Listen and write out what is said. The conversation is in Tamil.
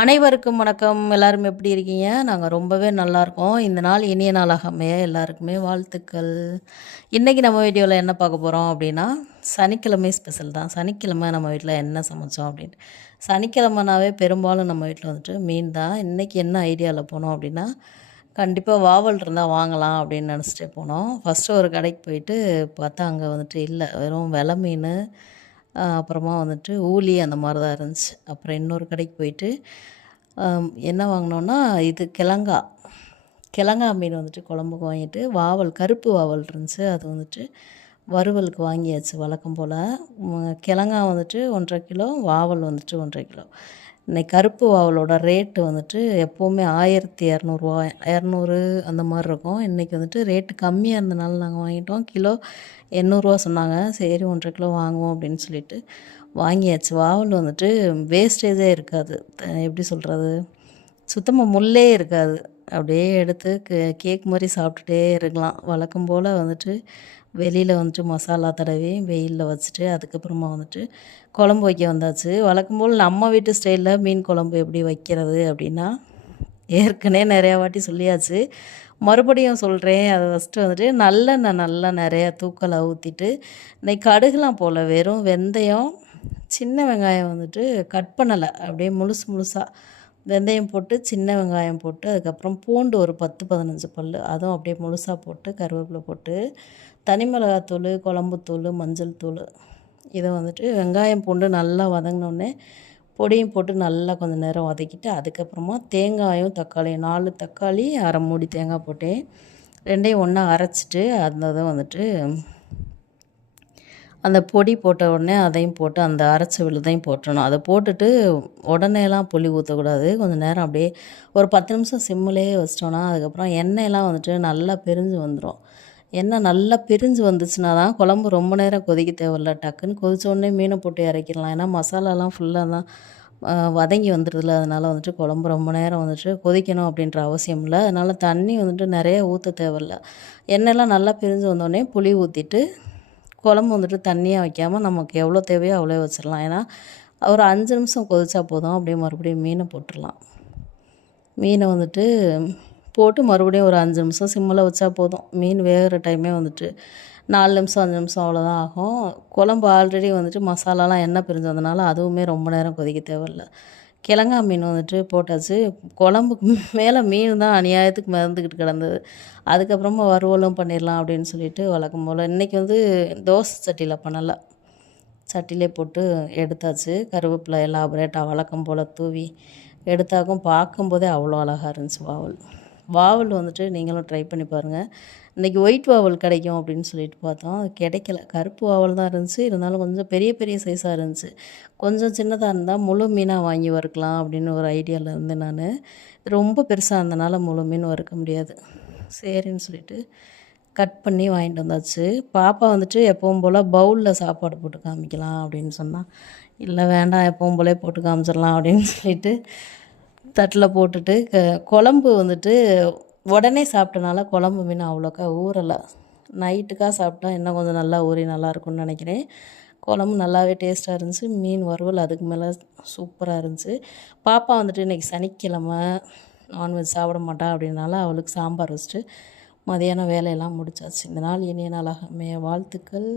அனைவருக்கும் வணக்கம். எல்லாரும் எப்படி இருக்கீங்க? நாங்க ரொம்பவே நல்லாருக்கோம். இந்த நாள் இனிய நாளாக அமைய எல்லாருக்குமே வாழ்த்துக்கள். இன்னைக்கு நம்ம வீடியோல என்ன பார்க்க போறோம் அப்படின்னா, சனிக்கிழமை ஸ்பெஷல் தான். சனிக்கிழமை நம்ம வீட்ல என்ன சமைச்சோம் அப்படின்னு. சனிக்கிழமைனாவே பெரும்பாலும் நம்ம வீட்ல வந்துட்டு மீன் தான். இன்னைக்கு என்ன ஐடியால போனோம் அப்படின்னா, கண்டிப்பா வாவல் இருந்தா வாங்கலாம் அப்படின்னு நெனச்சுட்டே போனோம். ஃபர்ஸ்ட்டு ஒரு கடைக்கு போயிட்டு பார்த்தா அங்க வந்துட்டு இல்ல. வெறும் வெல மீனு, அப்புறமா வந்துட்டு ஊளி அந்த மாரி தான் இருந்துச்சு. அப்புறம் இன்னொரு கடைக்கு போயிட்டு என்ன வாங்கினோன்னா இது கிழங்கா கிழங்கா மீன் வந்துட்டு குழம்புக்கு வாங்கிட்டு கருப்பு வாவல் இருந்துச்சு. அது வந்துட்டு வறுவலுக்கு வாங்கியாச்சு வழக்கம் போல். கிழங்கா வந்துட்டு 1.5 கிலோ, வாவல் வந்துட்டு 1.5 கிலோ. இன்னைக்கு கருப்பு வாவலோட ரேட்டு வந்துட்டு எப்போவுமே 1200 200 அந்த மாதிரி இருக்கும். இன்றைக்கி வந்துட்டு ரேட்டு கம்மியாக இருந்தனால நாங்கள் வாங்கிட்டோம். கிலோ 800 சொன்னாங்க. சரி 1.5 கிலோ வாங்குவோம் அப்படின்னு சொல்லிட்டு வாங்கியாச்சு. வாவல் வந்துட்டு வேஸ்டேஜே இருக்காது. எப்படி சொல்கிறது, சுத்தமாக முள்ளே இருக்காது. அப்படியே எடுத்து கேக் மாதிரி சாப்பிட்டுட்டே இருக்கலாம். வழக்கம் போல் வந்துட்டு வெளியில் வந்துட்டு மசாலா தடவி வெயிலில் வச்சுட்டு அதுக்கப்புறமா வந்துட்டு குழம்பு வைக்க வந்தாச்சு. வழக்கம் போல் நம்ம வீட்டு ஸ்டைலில் மீன் குழம்பு எப்படி வைக்கிறது அப்படின்னா, ஏற்கனவே நிறையா வாட்டி சொல்லியாச்சு. மறுபடியும் சொல்கிறேன். அதை ஃபஸ்ட்டு வந்துட்டு நல்லெண்ணெய் நல்லா நிறையா தூக்கலாக ஊற்றிட்டு, இன்னைக்கு கடுகுலாம் போல் வெறும் வெந்தயம், சின்ன வெங்காயம் வந்துட்டு கட் பண்ணலை, அப்படியே முழுசு முழுசாக வெந்தயம் போட்டு, சின்ன வெங்காயம் போட்டு, அதுக்கப்புறம் பூண்டு ஒரு 10, 15 பல் அதுவும் அப்படியே முழுசாக போட்டு, கருவேப்பிலை போட்டு, தனி மிளகாத்தூள், குழம்புத்தூள், மஞ்சள் தூள், இதை வந்துட்டு வெங்காயம் பூண்டு நல்லா வதங்கினோடனே பொடியும் போட்டு நல்லா கொஞ்சம் நேரம் வதக்கிட்டு, அதுக்கப்புறமா தேங்காயும் தக்காளியும் 4 தக்காளி, அரை மூடி தேங்காய் போட்டேன். ரெண்டையும் ஒன்றா அரைச்சிட்டு அந்த இதை வந்துட்டு அந்த பொடி போட்ட உடனே அதையும் போட்டு அந்த அரைச்ச விழுதையும் போட்டுறணும். அதை போட்டுட்டு உடனேலாம் புளி ஊற்றக்கூடாது. கொஞ்சம் நேரம் அப்படியே ஒரு 10 நிமிஷம் சிம்மிலேயே வச்சிட்டோன்னா, அதுக்கப்புறம் எண்ணெயெல்லாம் வந்துட்டு நல்லா பிரிஞ்சு வந்துடும். எண்ணெய் நல்லா பிரிஞ்சு வந்துச்சுன்னா தான் குழம்பு ரொம்ப நேரம் கொதிக்க தேவையில்ல. டக்குன்னு கொதிச்ச உடனே மீனை போட்டு இறக்கிடலாம். ஏன்னா மசாலாலாம் ஃபுல்லாக தான் வதங்கி வந்துடுதுல. அதனால் வந்துட்டு குழம்பு ரொம்ப நேரம் வந்துட்டு கொதிக்கணும் அப்படின்ற அவசியம் இல்லை. அதனால் தண்ணி வந்துட்டு நிறைய ஊற்ற தேவையில்ல. எண்ணெயெல்லாம் நல்லா பிரிஞ்சு வந்தோடனே புளி ஊற்றிட்டு குழம்பு வந்துட்டு தண்ணியாக வைக்காமல் நமக்கு எவ்வளோ தேவையோ அவ்வளோ வச்சிடலாம். ஏன்னா ஒரு 5 நிமிஷம் கொதிச்சா போதும். அப்படியே மறுபடியும் மீனை போட்டுடலாம். மீனை வந்துட்டு போட்டு மறுபடியும் ஒரு 5 நிமிஷம் சிம்மில் வச்சா போதும். மீன் வேகிற டைமே வந்துட்டு 4 நிமிஷம் 5 நிமிஷம் அவ்வளோதான் ஆகும். குழம்பு ஆல்ரெடி வந்துட்டு மசாலாலாம் எண்ணெய் பிரிஞ்சு வந்தனால அதுவுமே ரொம்ப நேரம் கொதிக்க தேவையில்ல. கிழங்கா மீன் வந்துட்டு போட்டாச்சு. குழம்புக்கு மேலே மீன் தான் அநியாயத்துக்கு மிதந்துக்கிட்டு கிடந்தது. அதுக்கப்புறமா வறுவலும் பண்ணிடலாம் அப்படின்னு சொல்லிட்டு வழக்கம் போல் இன்றைக்கி வந்து தோசை சட்டியில் பண்ணலை, சட்டிலே போட்டு எடுத்தாச்சு. கருவேப்பிலை எலாபரேட்டாக வழக்கம் போல் தூவி எடுத்தாக்கும். பார்க்கும்போதே அவ்வளோ அழகாக இருந்துச்சு வாவல். வாவல் வந்துட்டு நீங்களும் ட்ரை பண்ணி பாருங்கள். இன்றைக்கி ஒயிட் வாவல் கிடைக்கும் அப்படின்னு சொல்லிட்டு பார்த்தோம். அது கிடைக்கல. கருப்பு வாவல் தான் இருந்துச்சு. இருந்தாலும் கொஞ்சம் பெரிய பெரிய சைஸாக இருந்துச்சு. கொஞ்சம் சின்னதாக இருந்தால் முழு மீனாக வாங்கி வறுக்கலாம் அப்படின்னு ஒரு ஐடியாவில் இருந்தேன் நான். ரொம்ப பெருசாக இருந்தனால முழு மீன் வறுக்க முடியாது. சரின்னு சொல்லிட்டு கட் பண்ணி வாங்கிட்டு வந்தாச்சு. பாப்பா வந்துட்டு எப்பவும் போல் பவுலில் சாப்பாடு போட்டு காமிக்கலாம் அப்படின்னு சொன்னால், இல்லை வேண்டாம் எப்பவும் போலே போட்டு காமிச்சிடலாம் அப்படின்னு சொல்லிட்டு தட்டில் போட்டுட்டு குழம்பு வந்துட்டு உடனே சாப்பிட்டனால குழம்பு மீன் அவ்வளோக்கா ஊறலை. நைட்டுக்காக சாப்பிட்டா இன்னும் கொஞ்சம் நல்லா ஊறி நல்லாயிருக்கும்னு நினைக்கிறேன். குழம்பு நல்லாவே டேஸ்ட்டாக இருந்துச்சு. மீன் வறுவல் அதுக்கு மேலே சூப்பராக இருந்துச்சு. பாப்பா வந்துட்டு இன்றைக்கி சனிக்கிழமை நான்வெஜ் சாப்பிட மாட்டா அப்படின்னால அவளுக்கு சாம்பார் வச்சுட்டு மதியானம் வேலையெல்லாம் முடிச்சாச்சு. இந்த நாள் இனிய நாளாக வாழ்த்துக்கள்.